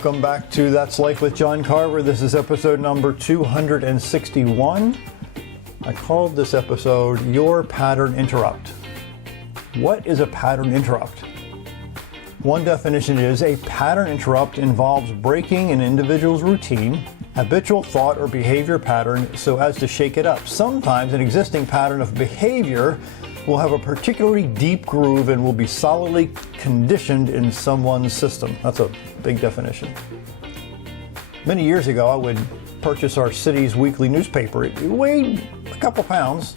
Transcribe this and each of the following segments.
Welcome back to That's Life with John Carver. This is episode number 261. I called this episode Your Pattern Interrupt. What is a pattern interrupt? One definition is a pattern interrupt involves breaking an individual's routine, habitual thought or behavior pattern so as to shake it up. Sometimes an existing pattern of behavior will have a particularly deep groove and will be solidly conditioned in someone's system. That's a big definition. Many years ago, I would purchase our city's weekly newspaper. It weighed a couple pounds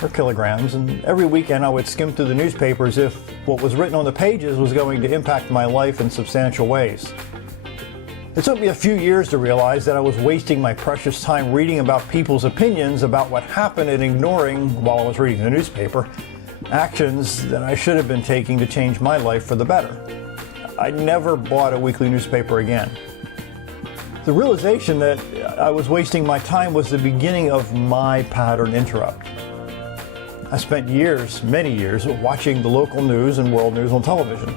or kilograms, and every weekend I would skim through the newspaper as if what was written on the pages was going to impact my life in substantial ways. It took me a few years to realize that I was wasting my precious time reading about people's opinions about what happened and ignoring, while I was reading the newspaper, actions that I should have been taking to change my life for the better. I never bought a weekly newspaper again. The realization that I was wasting my time was the beginning of my pattern interrupt. I spent years, many years, watching the local news and world news on television.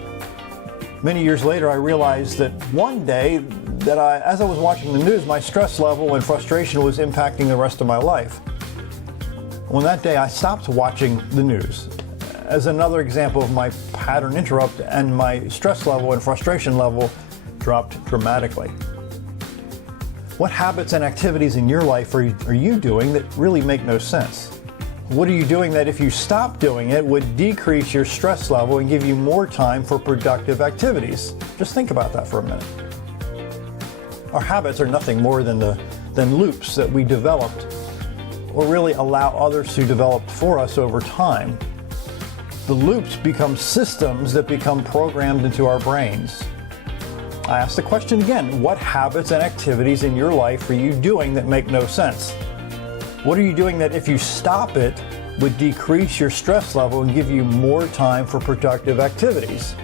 Many years later, I realized that one day that as I was watching the news, my stress level and frustration was impacting the rest of my life. On that day, I stopped watching the news. As another example of my pattern interrupt, and my stress level and frustration level dropped dramatically. What habits and activities in your life are you doing that really make no sense? What are you doing that if you stop doing it would decrease your stress level and give you more time for productive activities? Just think about that for a minute. Our habits are nothing more than loops that we developed or really allow others to develop for us over time. The loops become systems that become programmed into our brains. I ask the question again, what habits and activities in your life are you doing that make no sense? What are you doing that if you stop it would decrease your stress level and give you more time for productive activities?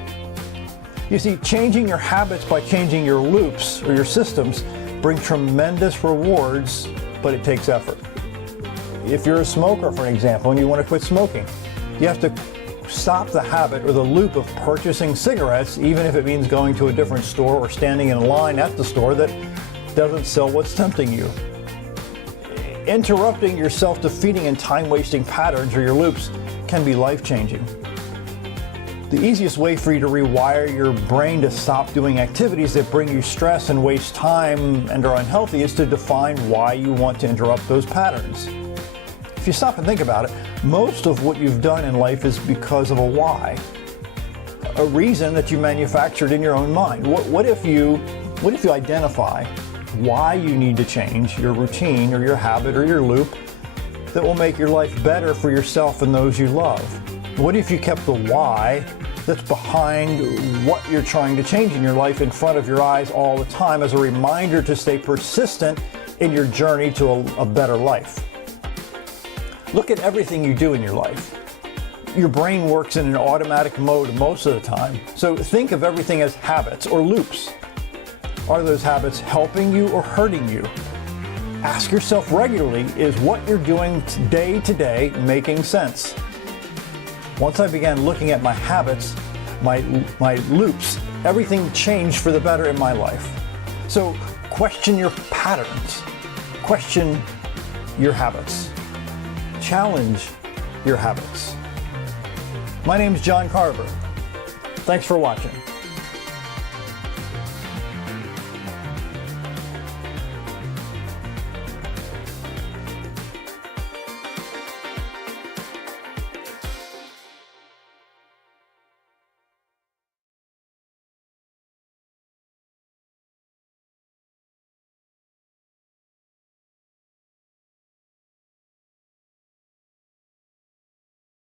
You see, changing your habits by changing your loops or your systems bring tremendous rewards, but it takes effort. If you're a smoker, for example, and you want to quit smoking, you have to stop the habit or the loop of purchasing cigarettes, even if it means going to a different store or standing in line at the store that doesn't sell what's tempting you. Interrupting your self-defeating and time-wasting patterns or your loops can be life-changing. The easiest way for you to rewire your brain to stop doing activities that bring you stress and waste time and are unhealthy is to define why you want to interrupt those patterns. If you stop and think about it, most of what you've done in life is because of a why, a reason that you manufactured in your own mind. What if you identify why you need to change your routine or your habit or your loop that will make your life better for yourself and those you love? What if you kept the why that's behind what you're trying to change in your life in front of your eyes all the time as a reminder to stay persistent in your journey to a better life? Look at everything you do in your life. Your brain works in an automatic mode most of the time, so think of everything as habits or loops. Are those habits helping you or hurting you? Ask yourself regularly, is what you're doing day to day making sense? Once I began looking at my habits, my loops, everything changed for the better in my life. So question your patterns. Question your habits. Challenge your habits. My name is John Carver. Thanks for watching.